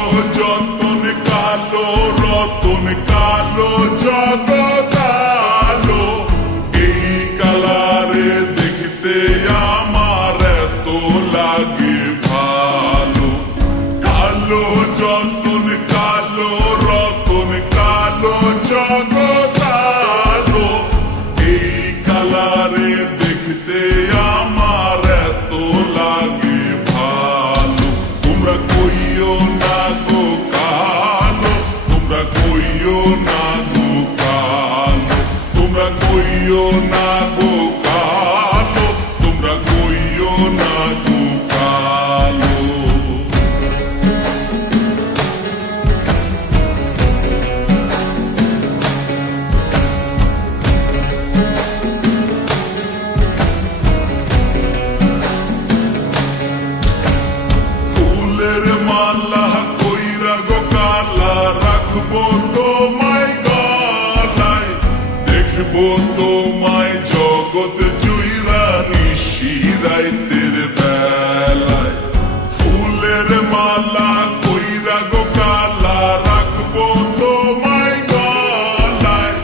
কালো যতন কালো রতন কালো জগৎ আলো, এই কালারে দেখতে আমার এত লাগে ভালো। কালো যতন কালো রতন কালো জগৎ আলো, এই কালারে দেখতে আমার এত লাগে ভালো। তোমরা কইও না গো কালো, তোমরা কইও না গো কালো, তোমরা কইও না গো কালো, তোমরা কইও না গো কালো। ফুলের মালা কইরা গো কালা রাখবো তোমায় গলায়, দেখবো তোমায় জগৎ জুইরা নিশি রাইতের বেলায়। ফুলের মালা কইরা গো কালা রাখবো তোমায় গলায়,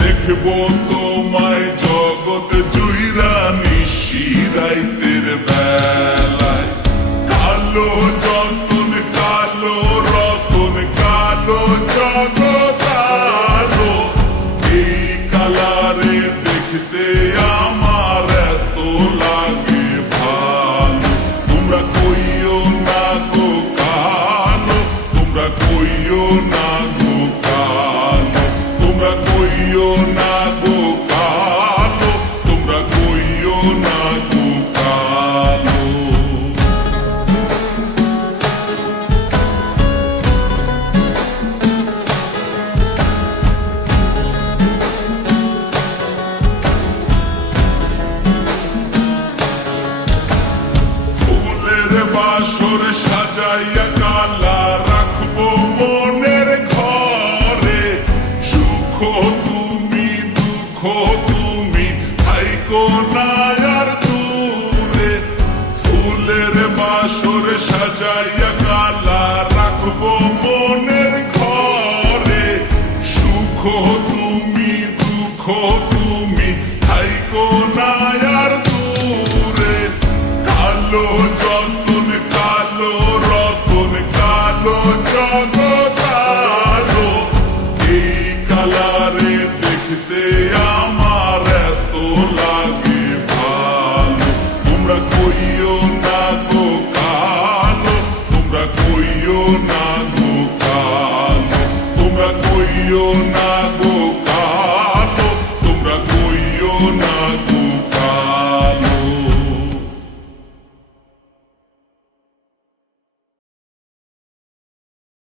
দেখবো তোমায় জগৎ জুইরা নিশি রাইতের বেলায়। কালো যতন কালো রতন কালো জগৎ আলো, এই কালারে দেখতে আমার এত লাগে ভালো। তোমরা কইও না গো কালো, তোমরা কইও না গো কালো, তোমরা কইও না গো কালো, তোমরা কইও না গো কালো। ফুলের বাসর সাজাইয়া কালা